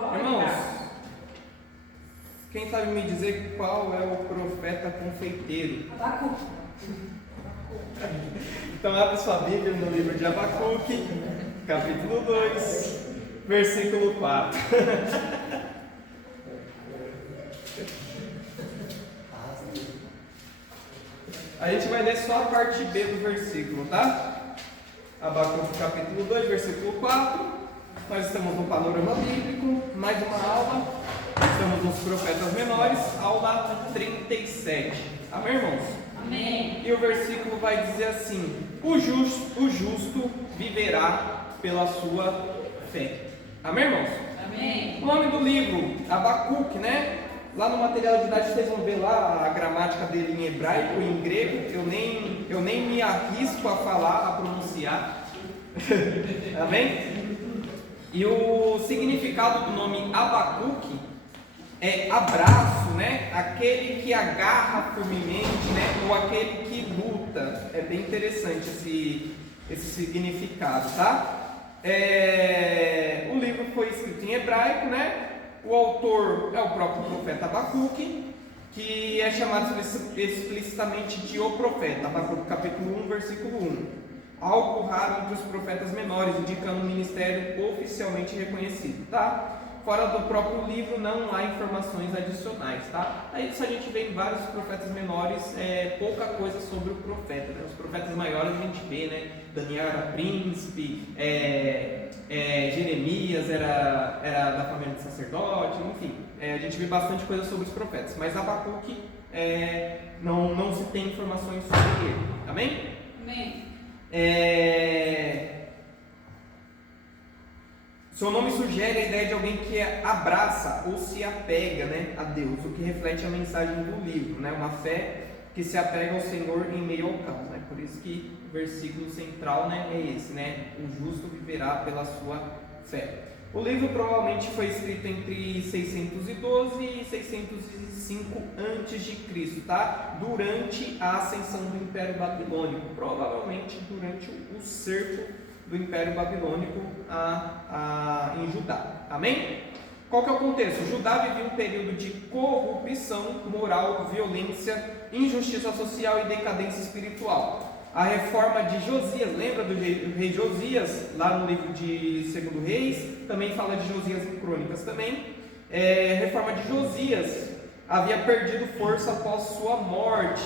Irmãos, quem sabe me dizer qual é o profeta confeiteiro? Abacuque. Então abre sua Bíblia no livro de Abacuque, capítulo 2, versículo 4. A gente vai ler só a parte B do versículo, tá? Abacuque capítulo 2, versículo 4. Nós estamos no panorama bíblico, mais uma aula. Estamos nos profetas menores, aula 37. Amém, irmãos? Amém. E o versículo vai dizer assim: o justo viverá pela sua fé. Amém, irmãos? Amém. O nome do livro, Abacuque, né? Lá no material de idade vocês vão ver lá a gramática dele em hebraico e em grego. Eu nem me arrisco a falar, a pronunciar. Amém? E o significado do nome Abacuque é abraço, né? Aquele que agarra firmemente, né? Ou aquele que luta. É bem interessante esse significado, tá? O livro foi escrito em hebraico, né? O autor é o próprio profeta Abacuque, que é chamado explicitamente de o profeta. Abacuque capítulo 1, versículo 1. Algo raro entre os profetas menores, indicando um ministério oficialmente reconhecido, tá? Fora do próprio livro não há informações adicionais, tá? Aí isso a gente vê em vários profetas menores, pouca coisa sobre o profeta, né? Os profetas maiores a gente vê, né? Daniel era príncipe, Jeremias era da família de sacerdote, enfim, a gente vê bastante coisa sobre os profetas, mas Abacuque não se tem informações sobre ele, amém? Amém. Seu nome sugere a ideia de alguém que abraça ou se apega, né, a Deus, o que reflete a mensagem do livro, né, uma fé que se apega ao Senhor em meio ao caos, né, por isso que o versículo central, né, é esse, né, o justo viverá pela sua fé. O livro provavelmente foi escrito entre 612 e 605 a.C., tá? Durante a ascensão do Império Babilônico, provavelmente durante o cerco do Império Babilônico em Judá. Amém? Qual que é o contexto? Judá vivia um período de corrupção moral, violência, injustiça social e decadência espiritual. A reforma de Josias, lembra do rei Josias, lá no livro de 2 Reis, também fala de Josias em Crônicas também. A reforma de Josias havia perdido força após sua morte,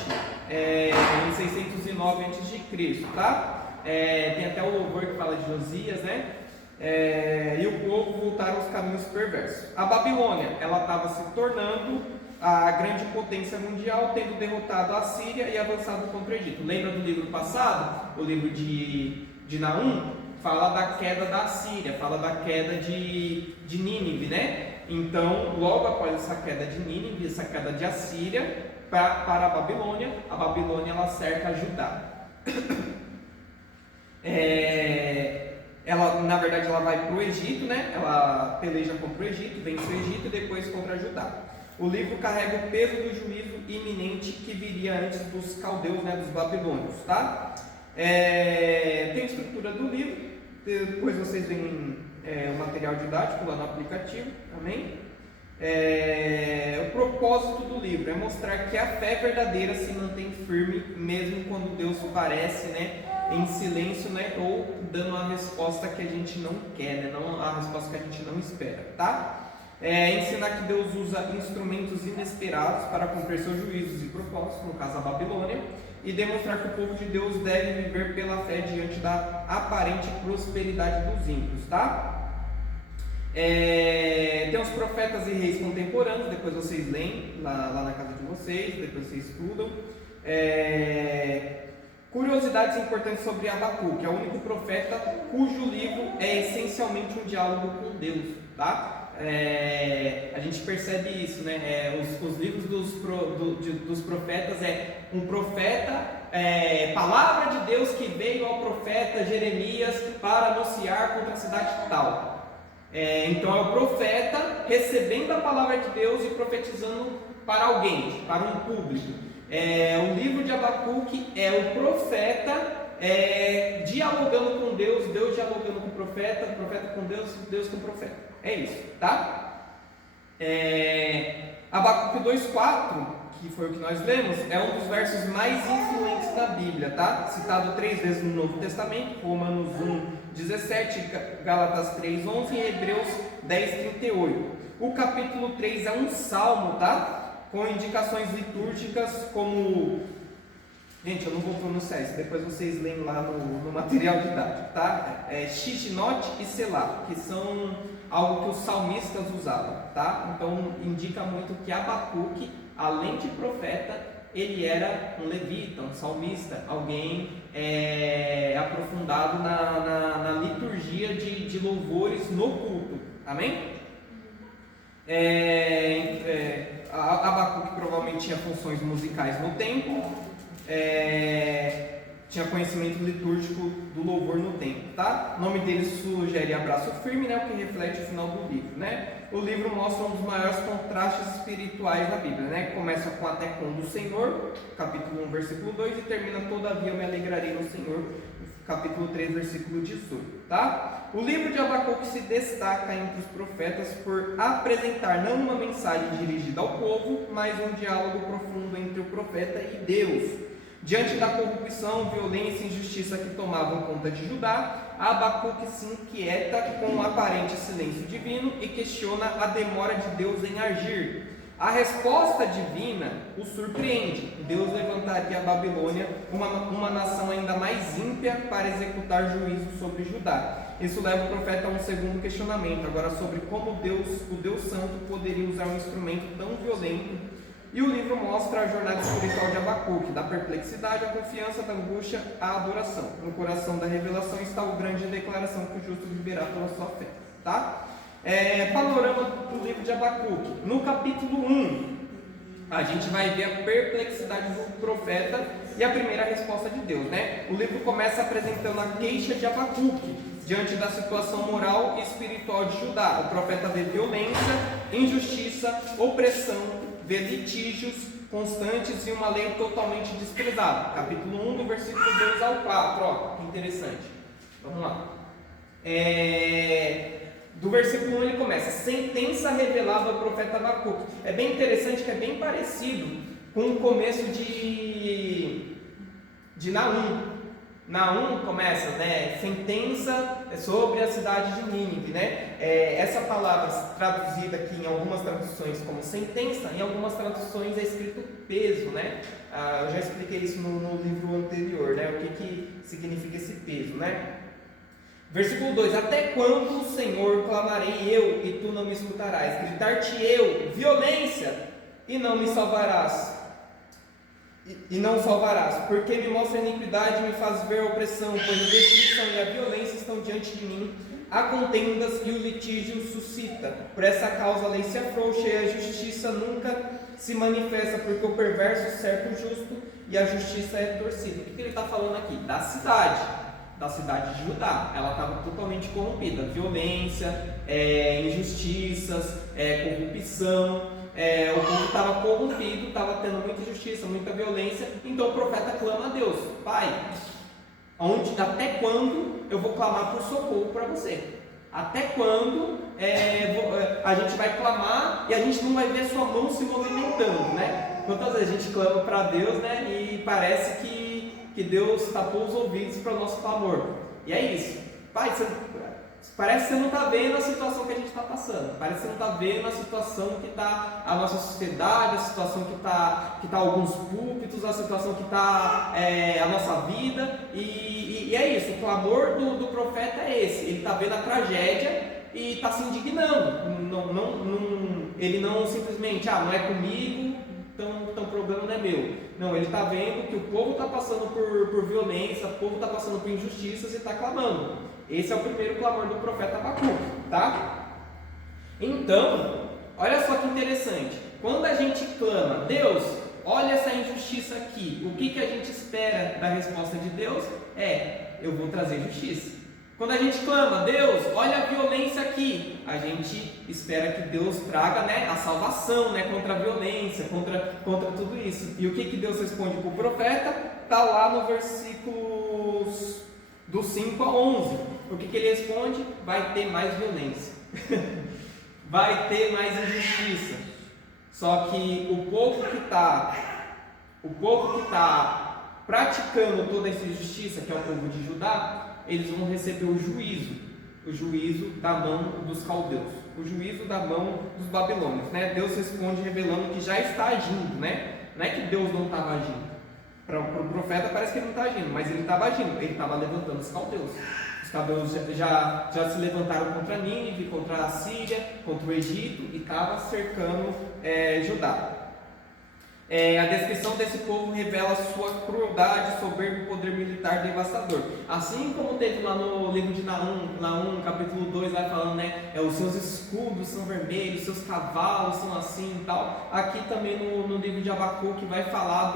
em 609 a.C., tá? Tem até o louvor que fala de Josias, né? E o povo voltaram aos caminhos perversos. A Babilônia, ela estava se tornando a grande potência mundial, tendo derrotado a Síria e avançado contra o Egito. Lembra do livro passado? O livro de Naum fala da queda da Síria, fala da queda de Nínive, né? Então, logo após essa queda de Nínive, essa queda de Assíria para a Babilônia ela cerca Judá. Ela, na verdade, ela vai para o Egito, né? Ela peleja contra o Egito, vence o Egito e depois contra Judá. O livro carrega o peso do juízo iminente que viria antes dos caldeus, né, dos babilônios, tá? Tem a estrutura do livro, depois vocês veem o material didático lá no aplicativo, amém? O propósito do livro é mostrar que a fé verdadeira se mantém firme mesmo quando Deus parece, né, em silêncio, né, ou dando a resposta que a gente não quer, né, não a resposta que a gente não espera, tá? Ensinar que Deus usa instrumentos inesperados para cumprir seus juízos e propósitos, no caso a Babilônia, e demonstrar que o povo de Deus deve viver pela fé diante da aparente prosperidade dos ímpios, tá? Tem os profetas e reis contemporâneos, depois vocês leem lá na casa de vocês, depois vocês estudam. Curiosidades importantes sobre Abacuque, é o único profeta cujo livro é essencialmente um diálogo com Deus, tá? A gente percebe isso, né? Os livros dos profetas um profeta, palavra de Deus que veio ao profeta Jeremias para anunciar contra a cidade tal. Então é o profeta recebendo a palavra de Deus e profetizando para alguém, para um público. O livro de Abacuque é o profeta dialogando com Deus, Deus dialogando com o profeta com Deus, Deus com o profeta. É isso, tá? Abacuque 2,4, que foi o que nós lemos, é um dos versos mais influentes da Bíblia, tá? Citado 3 vezes no Novo Testamento, Romanos 1,17, Gálatas 3,11 e Hebreus 10,38. O capítulo 3 é um salmo, tá? Com indicações litúrgicas como... Gente, eu não vou pronunciar isso, depois vocês leem lá no material didático, tá? Shichinot e Selá, que são algo que os salmistas usavam, tá? Então indica muito que Abacuque, além de profeta, ele era um levita, um salmista, alguém aprofundado na liturgia de louvores no culto, amém? Abacuque provavelmente tinha funções musicais no templo, tinha conhecimento litúrgico do louvor no templo, tá? O nome dele sugere abraço firme, né? O que reflete o final do livro, né? O livro mostra um dos maiores contrastes espirituais da Bíblia, né? Começa com até quando o Senhor, capítulo 1, versículo 2, e termina todavia eu me alegrarei no Senhor, capítulo 3, versículo 18, tá? O livro de Abacuque se destaca entre os profetas por apresentar não uma mensagem dirigida ao povo, mas um diálogo profundo entre o profeta e Deus. Diante da corrupção, violência e injustiça que tomavam conta de Judá, Abacuque se inquieta com o aparente silêncio divino e questiona a demora de Deus em agir. A resposta divina o surpreende. Deus levantaria a Babilônia, uma nação ainda mais ímpia, para executar juízo sobre Judá. Isso leva o profeta a um segundo questionamento, agora sobre como Deus, o Deus Santo, poderia usar um instrumento tão violento. E o livro mostra a jornada espiritual de Abacuque, da perplexidade à confiança, da angústia à adoração. No coração da revelação está o grande declaração que o justo viverá pela sua fé, tá? Panorama do livro de Abacuque. No capítulo 1, a gente vai ver a perplexidade do profeta e a primeira resposta de Deus, né? O livro começa apresentando a queixa de Abacuque diante da situação moral e espiritual de Judá. O profeta vê violência, injustiça, opressão, vê litígios constantes e uma lei totalmente desprezada. Capítulo 1, do versículo 2 ao 4, ó, que interessante. Vamos lá. Do versículo 1 ele começa: sentença revelada ao profeta Abacuque. É bem interessante que é bem parecido com o começo de Naum. Naum começa, né? Sentença sobre a cidade de Nínive, né? Essa palavra traduzida aqui em algumas traduções como sentença, em algumas traduções é escrito peso, né? Eu já expliquei isso no livro anterior, né? O que significa esse peso, né? Versículo 2: até quando, Senhor, clamarei eu e tu não me escutarás? Gritar-te eu, violência, e não me salvarás. E não salvarás, porque me mostra a iniquidade e me faz ver a opressão, pois a destruição e a violência estão diante de mim, há contendas e o litígio suscita. Por essa causa a lei se afrouxa e a justiça nunca se manifesta, porque o perverso cerca o justo e a justiça é torcida. O que ele está falando aqui? Da cidade de Judá. Ela estava totalmente corrompida, violência, injustiças, corrupção. O povo estava corrompido, estava tendo muita injustiça, muita violência. Então o profeta clama a Deus: Pai, até quando eu vou clamar por socorro para você? Até quando a gente vai clamar e a gente não vai ver sua mão se movimentando, né? Quantas vezes a gente clama para Deus, né? E parece que Deus tapou os ouvidos para o nosso clamor. E é isso. Pai, parece que você não está vendo a situação que a gente está passando. Parece que você não está vendo a situação que está a nossa sociedade, a situação que está alguns púlpitos, a situação que está a nossa vida. E é isso, o clamor do profeta é esse. Ele está vendo a tragédia e está se indignando. Ele não simplesmente, não é comigo, então o problema não é meu. Não, ele está vendo que o povo está passando por violência, o povo está passando por injustiças e está clamando. Esse é o primeiro clamor do profeta Abacuque, tá? Então, olha só que interessante. Quando a gente clama, Deus, olha essa injustiça aqui, o que a gente espera da resposta de Deus? Eu vou trazer justiça. Quando a gente clama, Deus, olha a violência aqui, a gente espera que Deus traga, né, a salvação, né, contra a violência, contra tudo isso. E o que Deus responde para o profeta? Está lá no versículos do 5 a 11. O que ele responde? Vai ter mais violência. vai ter mais injustiça. Só que o povo que está praticando toda essa injustiça, que é o povo de Judá, eles vão receber o juízo da mão dos caldeus, o juízo da mão dos babilônios, né? Deus responde revelando que já está agindo, né? Não é que Deus não estava agindo. Para o profeta parece que ele não está agindo, mas ele estava agindo, ele estava levantando os caldeus. Os caldeus já se levantaram contra Nínive, contra a Síria, contra o Egito e estava cercando Judá. A descrição desse povo revela sua crueldade, soberbo e poder militar devastador. Assim como teve lá no livro de Naum, capítulo 2, vai falando, né? Os seus escudos são vermelhos, seus cavalos são assim e tal. Aqui também no livro de Abacuque vai falar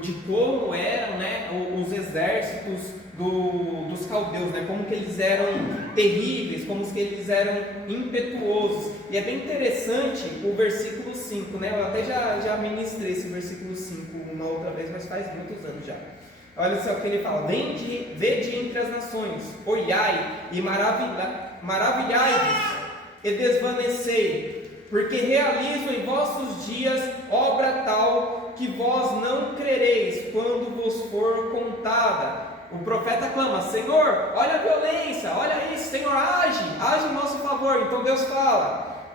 de como eram, né, os exércitos dos caldeus, né, como que eles eram terríveis, como que eles eram impetuosos. E é bem interessante o versículo 5, né? Eu até já ministrei esse versículo 5 uma outra vez, mas faz muitos anos já. Olha só o que ele fala: vede entre as nações, olhai e maravilhai-vos e desvanecei, porque realizo em vossos dias obra tal que vós não crereis quando vos for contada. O profeta clama: Senhor, olha a violência, olha isso, Senhor, age em nosso favor. Então Deus fala: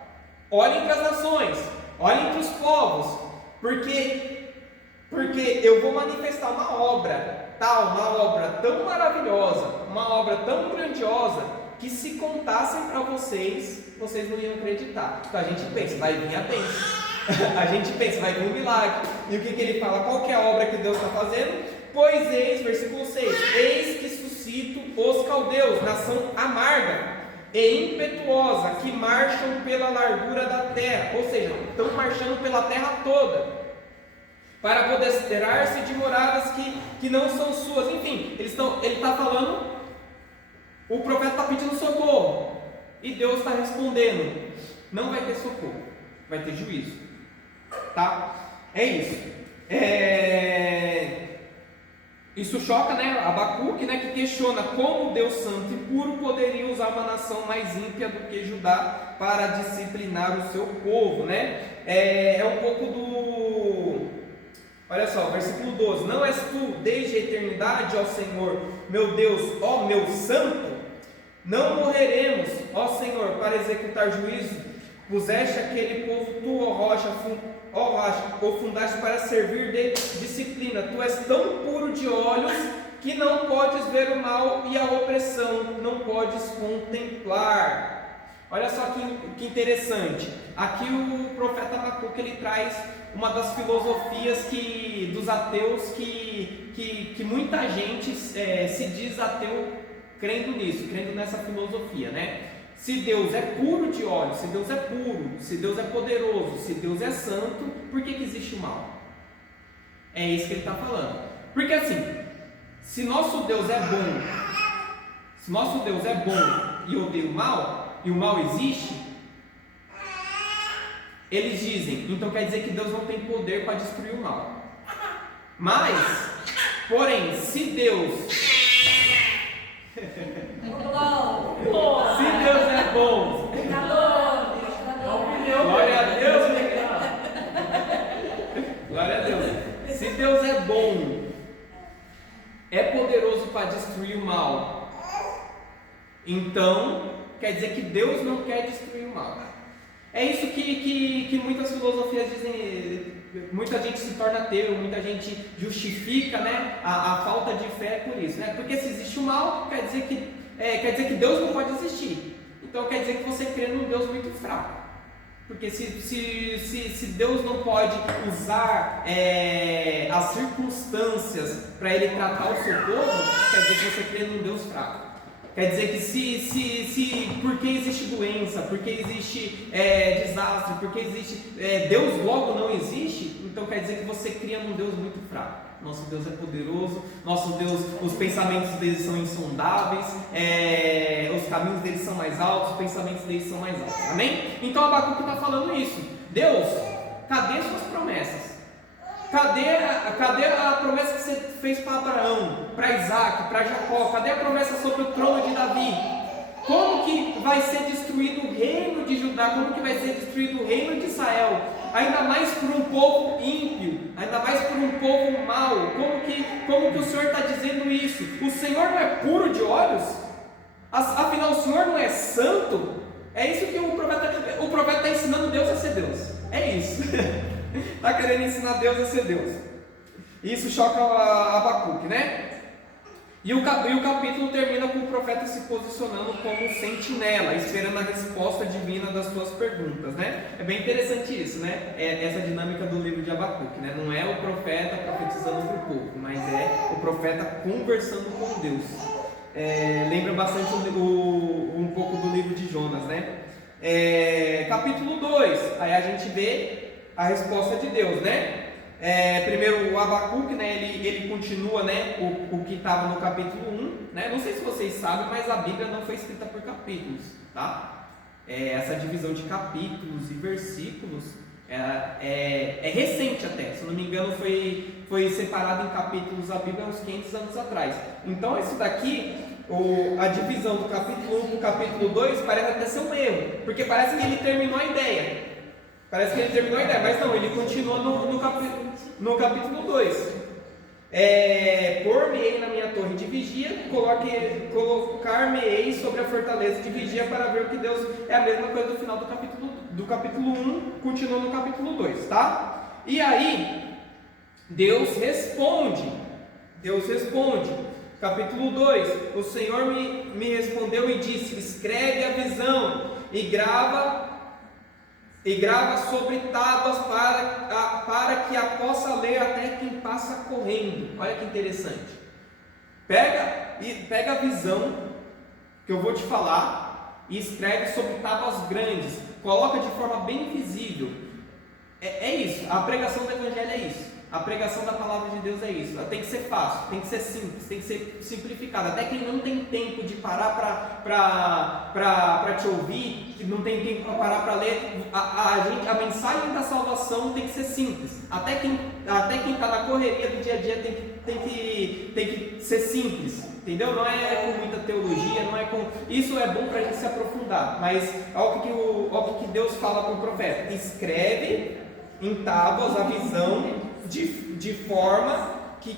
olhem entre as nações, olhem entre os povos, porque eu vou manifestar uma obra tão maravilhosa, uma obra tão grandiosa, que se contassem para vocês não iam acreditar. Então a gente pensa, vai vir a bênção. A gente pensa, vai vir um milagre. E o que ele fala? Qual que é a obra que Deus está fazendo? Pois eis, versículo 6: eis que suscito os caldeus, nação amarga e impetuosa, que marcham pela largura da terra. Ou seja, estão marchando pela terra toda, para apoderar-se de moradas que não são suas. Enfim, ele está falando, o profeta está pedindo socorro, e Deus está respondendo: não vai ter socorro, vai ter juízo. Tá? É isso. Isso choca, né, Abacuque, né, que questiona como Deus santo e puro poderia usar uma nação mais ímpia do que Judá para disciplinar o seu povo, né? É um pouco do... Olha só, versículo 12: não és tu desde a eternidade, ó Senhor, meu Deus, ó meu santo? Não morreremos, ó Senhor, para executar juízo? Puseste aquele povo tu, ó rocha, o fundaste para servir de disciplina. Tu és tão puro de olhos que não podes ver o mal e a opressão, não podes contemplar. Olha só que interessante. Aqui o profeta Abacuque, ele traz uma das filosofias dos ateus que muita gente se diz ateu crendo nisso, crendo nessa filosofia, né? Se Deus é puro de olhos, se Deus é puro, se Deus é poderoso, se Deus é santo, por que existe o mal? É isso que ele está falando. Porque assim, se nosso Deus é bom e odeia o mal, e o mal existe, eles dizem, então quer dizer que Deus não tem poder para destruir o mal. Mas, porém, se Deus é bom, glória a Deus, glória a Deus. Se Deus é bom, é poderoso para destruir o mal, então quer dizer que Deus não quer destruir o mal. É isso que muitas filosofias dizem. Muita gente se torna ateu, muita gente justifica, né, a falta de fé por isso, né? Porque se existe o mal, quer dizer que Deus não pode existir. Então quer dizer que você crê num Deus muito fraco. Porque se Deus não pode usar as circunstâncias para Ele tratar o seu povo, quer dizer que você crê num Deus fraco. Quer dizer que porque existe doença, porque existe desastre, porque existe Deus logo não existe, então quer dizer que você cria num Deus muito fraco. Nosso Deus é poderoso, nosso Deus, os pensamentos deles são insondáveis, os caminhos deles são mais altos, os pensamentos deles são mais altos. Amém? Então Abacuque está falando isso. Deus, cadê suas promessas? Cadê a promessa que você fez para Abraão, para Isaac, para Jacó? Cadê a promessa sobre o trono de Davi? Como que vai ser destruído o reino de Judá? Como que vai ser destruído o reino de Israel? Ainda mais por um povo ímpio, ainda mais por um povo mau. Como que o Senhor está dizendo isso? O Senhor não é puro de olhos? Afinal, o Senhor não é santo? É isso que o profeta está ensinando Deus a ser Deus. É isso. Está querendo ensinar Deus a ser Deus. Isso choca Abacuque, né? E o capítulo termina com o profeta se posicionando como sentinela, esperando a resposta divina das suas perguntas, né? É bem interessante isso, né? Essa dinâmica do livro de Abacuque, né? Não é o profeta profetizando para o povo, mas é o profeta conversando com Deus. Lembra bastante um pouco do livro de Jonas, né? Capítulo 2, aí a gente vê a resposta de Deus, né? Primeiro o Abacuque, né, ele continua, né, o que estava no capítulo 1, né? Não sei se vocês sabem, mas a Bíblia não foi escrita por capítulos, tá? Essa divisão de capítulos e versículos é recente até, se não me engano foi separado em capítulos a Bíblia há uns 500 anos atrás. Então isso daqui, a divisão do capítulo 1 para o capítulo 2 parece até ser um erro, porque parece que ele terminou a ideia. Mas não, ele continua no capítulo 2. Por-me-ei na minha torre de vigia, colocar-me-ei sobre a fortaleza de vigia para ver o que Deus... É a mesma coisa do final do capítulo 1, continua no capítulo 2, tá? E aí, Deus responde. Capítulo 2, o Senhor me respondeu e disse: escreve a visão e grava sobre tábuas para que a possa ler até quem passa correndo. Olha que interessante. Pega a visão que eu vou te falar e escreve sobre tábuas grandes. Coloca de forma bem visível. É isso. A pregação do Evangelho é isso. A pregação da palavra de Deus é isso. Ela tem que ser fácil, tem que ser simples, tem que ser simplificada. Até quem não tem tempo de parar para te ouvir, que não tem tempo para parar para ler, a mensagem da salvação tem que ser simples. Até quem está na correria do dia a dia tem que ser simples. Entendeu? Não é com muita teologia, isso é bom para a gente se aprofundar. Mas olha o que Deus fala para o profeta: escreve em tábuas a visão de forma que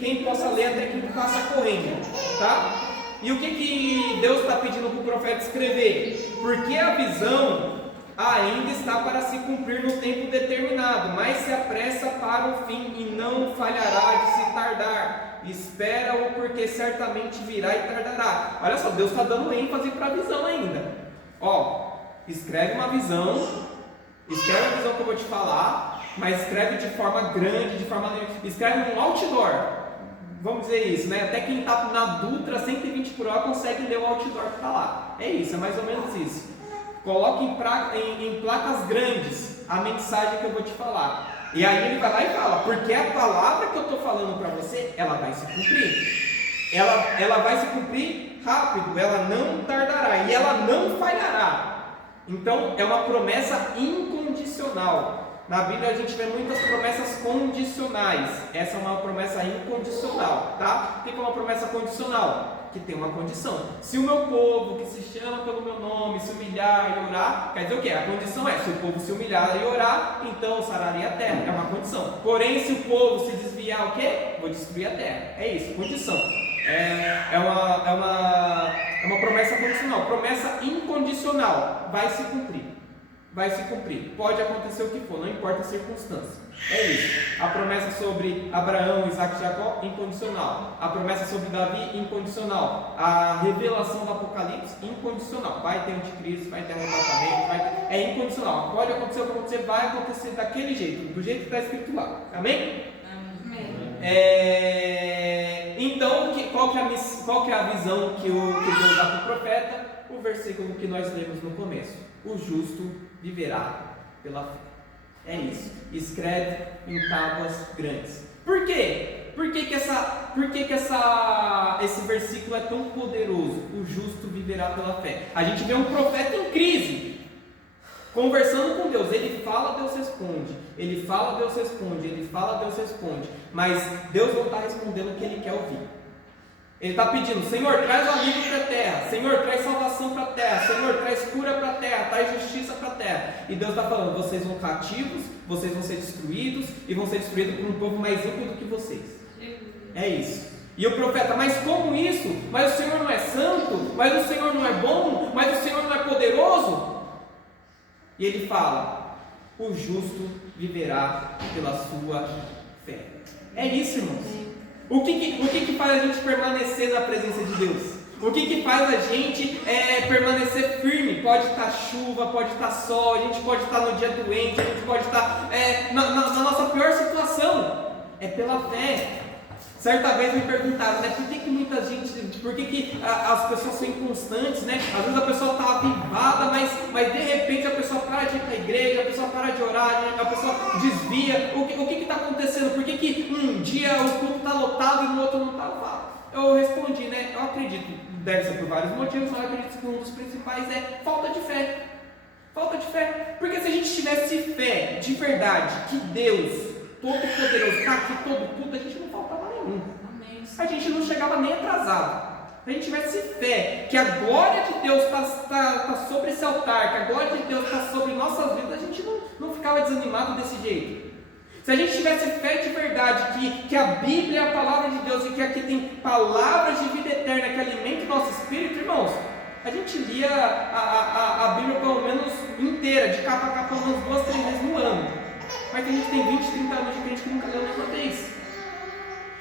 quem possa ler até quem passa correndo, tá? E o que Deus está pedindo para o profeta escrever? Porque a visão ainda está para se cumprir no tempo determinado, mas se apressa para o fim e não falhará de se tardar. Espera-o, porque certamente virá e tardará. Olha só, Deus está dando ênfase para a visão ainda. Escreve a visão que eu vou te falar, mas escreve de forma grande, escreve um outdoor, vamos dizer isso, né? Até quem está na Dutra 120 por hora consegue ler o outdoor que está lá. É isso, é mais ou menos isso. Coloque em placas grandes a mensagem que eu vou te falar. E aí ele vai lá e fala: porque a palavra que eu estou falando para você, ela vai se cumprir. Ela vai se cumprir rápido, ela não tardará e ela não falhará. Então é uma promessa incondicional. Na Bíblia a gente vê muitas promessas condicionais. Essa é uma promessa incondicional, tá? O que é uma promessa condicional? Que tem uma condição. Se o meu povo, que se chama pelo meu nome, se humilhar e orar, quer dizer o quê? A condição é: se o povo se humilhar e orar, então sararia a terra. É uma condição. Porém, se o povo se desviar, o quê? Vou destruir a terra. É isso, condição. É uma promessa condicional. Promessa incondicional. Vai se cumprir. Pode acontecer o que for, não importa a circunstância. É isso. A promessa sobre Abraão, Isaac e Jacó, incondicional. A promessa sobre Davi, incondicional. A revelação do Apocalipse, incondicional. Vai ter anticristo, vai ter arrebatamento, é incondicional. Pode acontecer o que acontecer, vai acontecer daquele jeito, do jeito que está escrito lá. Amém? Amém. Então, qual que é a visão que Deus dá para o profeta? O versículo que nós lemos no começo: o justo viverá pela fé. É isso. Escreve em tábuas grandes. Por quê? Por que esse versículo é tão poderoso? O justo viverá pela fé. A gente vê um profeta em crise, conversando com Deus. Ele fala, Deus responde. Ele fala, Deus responde. Ele fala, Deus responde. Mas Deus não está respondendo o que ele quer ouvir. Ele está pedindo: Senhor, traz alívio para a terra, Senhor, traz salvação para a terra, Senhor, traz cura para a terra, traz justiça para a terra. E Deus está falando: vocês vão cativos, vocês vão ser destruídos, e vão ser destruídos por um povo mais ímpio do que vocês. É isso. E o profeta: mas como isso? Mas o Senhor não é santo? Mas o Senhor não é bom? Mas o Senhor não é poderoso? E ele fala: o justo viverá pela sua fé. É isso, irmãos. O que faz a gente permanecer na presença de Deus? O que faz a gente permanecer firme? Pode estar chuva, pode estar sol, a gente pode estar no dia doente, a gente pode estar na nossa pior situação. É pela fé. Certa vez me perguntaram, né, por que muita gente, por que as pessoas são inconstantes, né? Às vezes a pessoa está avivada, mas de repente a pessoa para de ir para a igreja, a pessoa para de orar, né? A pessoa desvia. O que está acontecendo? Por que um dia o culto está lotado e no outro não está? Eu respondi, né? Eu acredito, deve ser por vários motivos, mas eu acredito que um dos principais é falta de fé. Falta de fé. Porque se a gente tivesse fé de verdade, que Deus Todo-Poderoso está aqui todo culto, a gente não faltava nenhum. A gente não chegava nem atrasado. Se a gente tivesse fé que a glória de Deus está sobre esse altar, que a glória de Deus está sobre nossas vidas, a gente não ficava desanimado desse jeito. Se a gente tivesse fé de verdade, que a Bíblia é a palavra de Deus e que aqui tem palavras de vida eterna que alimentam o nosso espírito, irmãos, a gente lia a Bíblia pelo menos inteira, de capa a capa, umas 2, 3 vezes no ano. Mas a gente tem 20, 30 anos de crente que nunca leu nenhuma vez.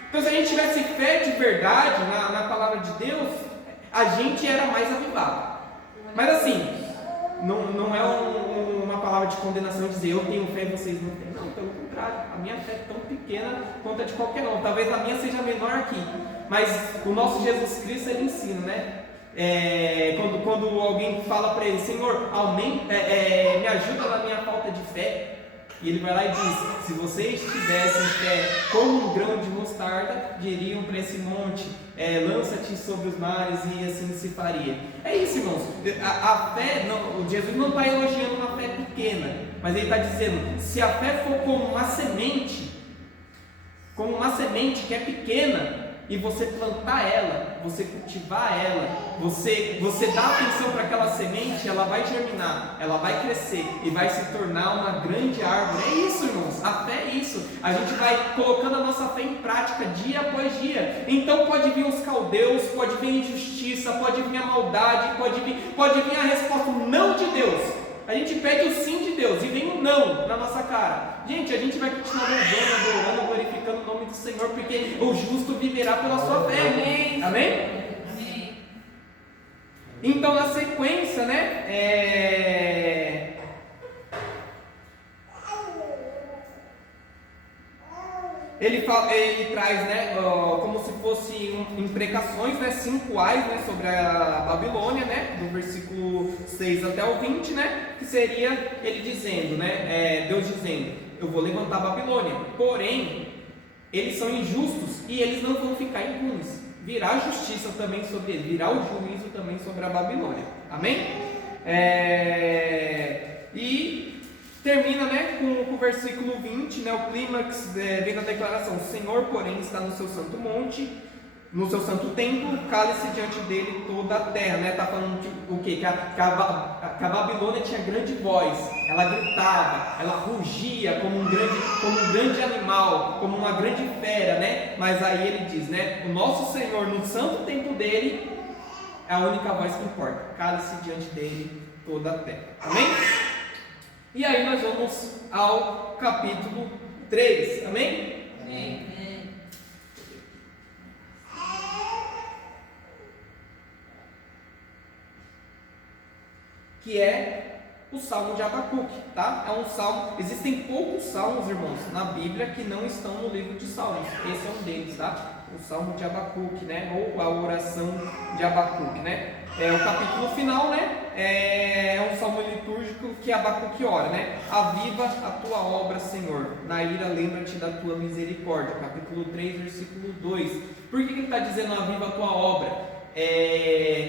Então, se a gente tivesse fé de verdade na palavra de Deus, a gente era mais avivado. Mas assim, não é uma palavra de condenação dizer eu tenho fé e vocês não têm. Não, pelo contrário, a minha fé é tão pequena quanto a de qualquer um. Talvez a minha seja menor aqui, mas o nosso Jesus Cristo, ele ensina, né? Quando alguém fala para ele: Senhor, me ajuda na minha falta de fé. E ele vai lá e diz: se vocês tivessem fé como um grão de mostarda, diriam para esse monte: lança-te sobre os mares, e assim se faria. É isso, irmãos. A fé, Jesus não está elogiando uma fé pequena, mas ele está dizendo: se a fé for como uma semente que é pequena, e você plantar ela, você cultivar ela, você dar atenção para aquela semente, ela vai germinar, ela vai crescer e vai se tornar uma grande árvore. É isso, irmãos, a fé é isso. A gente vai colocando a nossa fé em prática dia após dia. Então pode vir os caldeus, pode vir a injustiça, pode vir a maldade, pode vir a resposta não de Deus. A gente pede o sim de Deus e vem o não na nossa cara. Gente, a gente vai continuar louvando, adorando, glorificando o nome do Senhor, porque o justo viverá pela sua fé. Amém? Amém? Amém. Então, na sequência, né? Ele traz, né, como se fossem imprecações, né, 5 ais, né, sobre a Babilônia, né, do versículo 6 até o 20, né, que seria ele dizendo, né, Deus dizendo: eu vou levantar a Babilônia, porém eles são injustos e eles não vão ficar impunes. Virá justiça também sobre eles, virá o juízo também sobre a Babilônia. Amém? E termina, né, com o versículo 20, né, o clímax vem da declaração: o Senhor, porém, está no seu santo monte, no seu santo templo, cale-se diante dele toda a terra, né? Está falando o quê? Que a Babilônia tinha grande voz, ela gritava, ela rugia como um grande animal, como uma grande fera, né? Mas aí ele diz, né, o nosso Senhor no santo templo dele é a única voz que importa, cale-se diante dele toda a terra. Amém? E aí nós vamos ao capítulo 3, amém? Amém. Que é o Salmo de Abacuque, tá? É um salmo, existem poucos salmos, irmãos, na Bíblia que não estão no livro de Salmos. Esse é um deles, tá? O Salmo de Abacuque, né? Ou a oração de Abacuque, né? O capítulo final, né? É um salmo litúrgico que Abacuque ora, né? Aviva a tua obra, Senhor, na ira lembra-te da tua misericórdia. Capítulo 3, versículo 2. Por que ele está dizendo aviva a tua obra?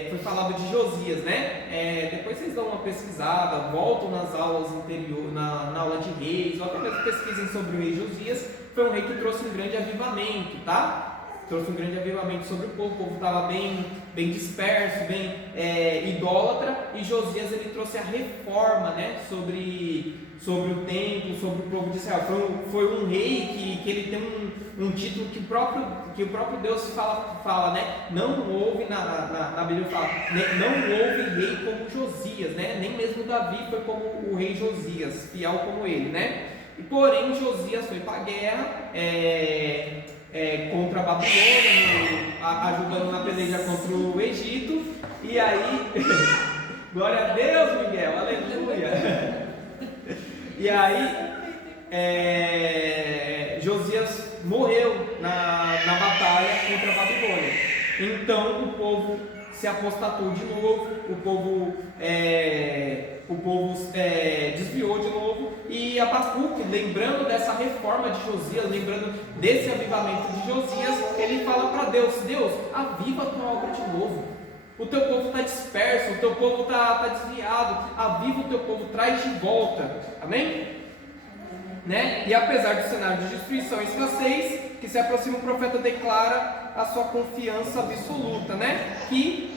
Foi falado de Josias, né? Depois vocês dão uma pesquisada, voltam nas aulas anteriores, na aula de reis, ou até mesmo pesquisem sobre o rei Josias. Foi um rei que trouxe um grande avivamento, tá? trouxe um grande avivamento sobre o povo estava bem disperso, bem idólatra, e Josias ele trouxe a reforma, né, sobre o templo, sobre o povo de Israel. Foi um rei que ele tem um título que o próprio Deus fala, né? Não houve, na Bíblia fala, não houve rei como Josias, né? Nem mesmo Davi foi como o rei Josias, fiel como ele, né? E porém Josias foi para a guerra contra a Babilônia, ajudando na peleja contra o Egito. E aí, glória a Deus, Miguel, aleluia. E aí, Josias morreu na batalha contra a Babilônia. Então o povo se apostatou de novo, o povo desviou de novo, e Abacuque, lembrando dessa reforma de Josias, lembrando desse avivamento de Josias, ele fala para Deus: Deus, aviva a tua obra de novo. O teu povo está disperso, o teu povo está desviado, aviva o teu povo, traz de volta, amém? Né? E apesar do cenário de destruição e escassez que se aproxima, o profeta declara a sua confiança absoluta, né? Que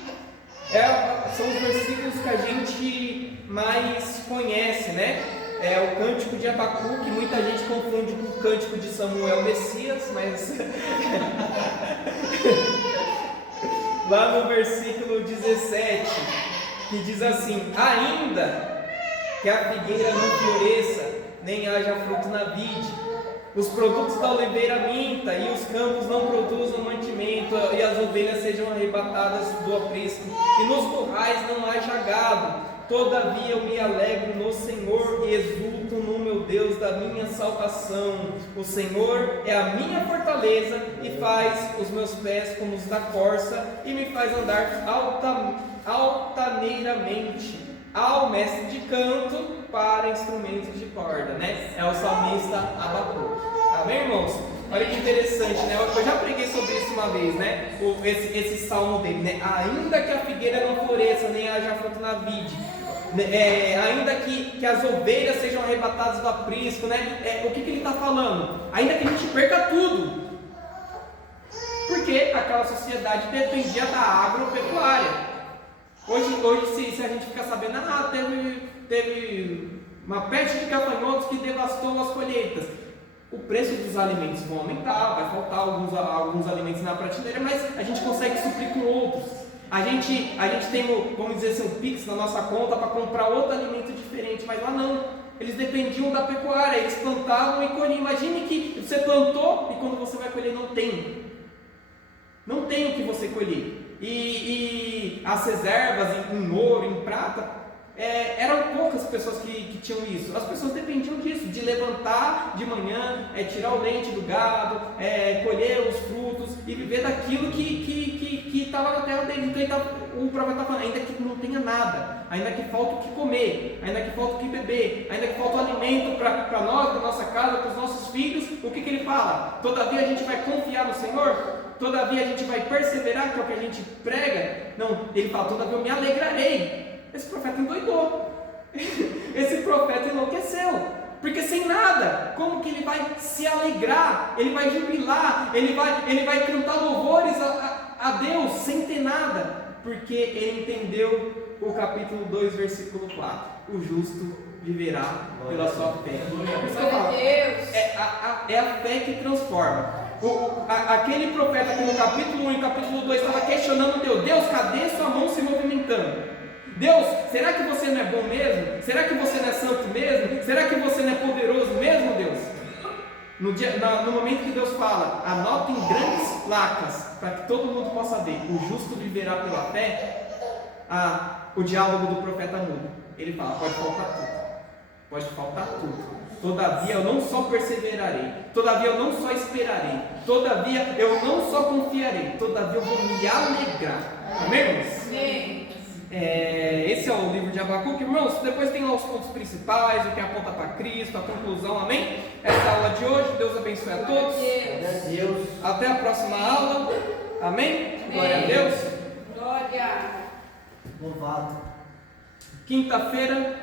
são os versículos que a gente mais conhece, né? O cântico de Abacuque, muita gente confunde com o cântico de Samuel Messias, mas lá no versículo 17, que diz assim: ainda que a figueira não floresça, nem haja fruto na vide, os produtos da oliveira minta, e os campos não produzam mantimento, e as ovelhas sejam arrebatadas do aprisco, e nos currais não haja gado, todavia eu me alegro no Senhor e exulto no meu Deus da minha salvação. O Senhor é a minha fortaleza e faz os meus pés como os da corça, e me faz andar altaneiramente. Ao mestre de canto para instrumentos de corda, né? É o salmista Abacuque. Amém, irmãos? Olha que interessante, né? Eu já preguei sobre isso uma vez, né? Esse salmo dele, né? Ainda que a figueira não floresça, nem haja fruto na vide, ainda que as ovelhas sejam arrebatadas do aprisco, né? O que ele está falando? Ainda que a gente perca tudo, porque aquela sociedade dependia da agropecuária. Hoje se a gente ficar sabendo, teve uma peste de gafanhotos que devastou as colheitas, o preço dos alimentos vão aumentar, vai faltar alguns alimentos na prateleira, mas a gente consegue suprir com outros. A gente tem, vamos dizer assim, um Pix na nossa conta para comprar outro alimento diferente, mas lá não. Eles dependiam da pecuária, eles plantavam e colhiam. Imagine que você plantou e quando você vai colher não tem o que você colher. E as reservas em ouro, em prata, eram poucas pessoas que tinham isso. As pessoas dependiam disso, de levantar de manhã, tirar o leite do gado, colher os frutos e viver daquilo que estava na terra deles. Então o profeta está falando: ainda que não tenha nada, ainda que falta o que comer, ainda que falta o que beber, ainda que falta o alimento para nós, para nossa casa, para os nossos filhos, o que ele fala? Todavia a gente vai confiar no Senhor? Todavia a gente vai perseverar, que é o que a gente prega? Não, ele fala: todavia eu me alegrarei. Esse profeta endoidou. Esse profeta enlouqueceu. Porque sem nada, como que ele vai se alegrar? Ele vai jubilar, ele vai cantar louvores a Deus sem ter nada. Porque ele entendeu o capítulo 2, versículo 4: o justo viverá pela sua fé. Por isso que eu falo, é a fé que transforma. Aquele profeta que no capítulo 1 e capítulo 2 estava questionando Deus: cadê sua mão se movimentando? Deus, será que você não é bom mesmo? Será que você não é santo mesmo? Será que você não é poderoso mesmo, Deus? No momento que Deus fala, anota em grandes placas para que todo mundo possa ver: o justo viverá pela fé. O diálogo do profeta muda. Ele fala: pode faltar tudo. Todavia eu não só perseverarei, todavia eu não só esperarei, todavia eu não só confiarei, todavia eu vou me alegrar. Amém, irmãos? Amém. Esse é o livro de Abacuque, irmãos. Depois tem lá os pontos principais, o que aponta para Cristo, a conclusão, amém? Essa aula de hoje, Deus abençoe a todos. Deus. Até a próxima aula, amém? Amém. Glória a Deus. Glória. Louvado. Quinta-feira